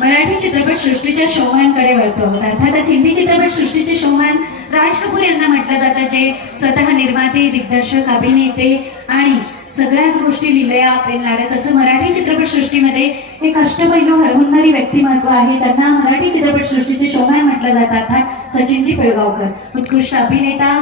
मराठी चित्रपट सृष्टीच्या शोमॅनकडे वळतो आहोत. अर्थातच हिंदी चित्रपट सृष्टीचे शोमॅन राज कपूर यांना म्हटलं जातं, जे स्वतः निर्माते, दिग्दर्शक, अभिनेते आणि सगळ्याच गोष्टी लिलया पेलणारे. तसं मराठी चित्रपट सृष्टीमध्ये एक अष्टपैलू हरहुन्नरी व्यक्तिमत्व आहे, ज्यांना मराठी चित्रपट सृष्टीचे शोमॅन म्हटलं जातं, अर्थात सचिनजी पिळगावकर. उत्कृष्ट अभिनेता,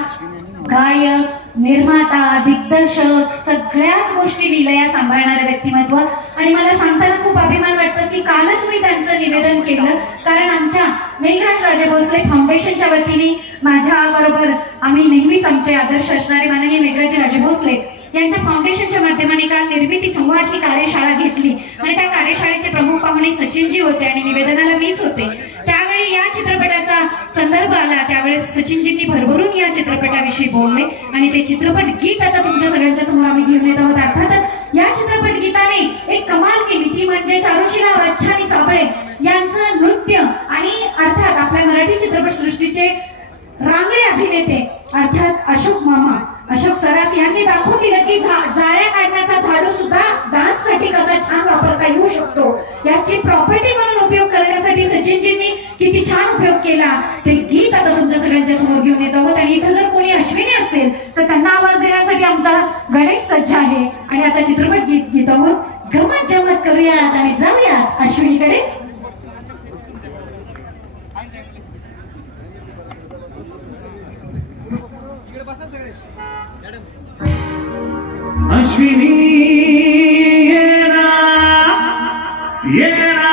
गायक, निर्माता, दिग्दर्शक, सगळ्याच गोष्टी लिलया सांभाळणारे व्यक्तिमत्व. आणि मला सांगताना खूप अभिमान वाटतं की कालच मी त्यांचं निवेदन केलं, कारण आमच्या मेघराज राजे भोसले फाउंडेशनच्या वतीने माझ्या बरोबर आम्ही नेहमीच आमचे आदर्श असणारे माननीय मेघराज राजे भोसले यांच्या फाउंडेशनच्या माध्यमाने काल निर्मिती संवाद ही कार्यशाळा घेतली आणि त्या कार्यशाळेचे प्रमुख पाहुणे सचिनजी होते आणि निवेदनाला मीच होते. त्यावेळी या चित्रपटाचा संदर्भ आला, त्यावेळेस सचिनजींनी भरभरून या चित्रपटाविषयी बोलले आणि ते चित्रपट गीत आता तुमच्या सगळ्यांच्या समोर आम्ही घेऊन येत आहोत. अर्थातच या चित्रपट गीताने एक कमाल केली, ती म्हणजे चारुशीला रच्छानी साबळे यांचं नृत्य. आणि अर्थात आपल्या मराठी चित्रपट सृष्टीचे रांगडे अभिनेते अर्थात अशोक मामा, अशोक सराफ यांनी दाखवून दिलं की जाळ्या काढण्याचा झाडू सुद्धा डान्स साठी कसा छान वापरता येऊ शकतो. याची प्रॉपर्टी म्हणून उपयोग करण्यासाठी सचिनजींनी किती छान उपयोग केला. ते गीत आता तुमच्या सगळ्यांच्या समोर घेऊन येत आहोत. आणि इथं जर कोणी अश्विनी असतील तर त्यांना आवाज देण्यासाठी आमचा गणेश सज्ज आहे. आणि आता चित्रपट गीत घेत आहोत. गमत जमत करूयात आणि जाऊयात अश्विनीकडे. अश्विनी येना येना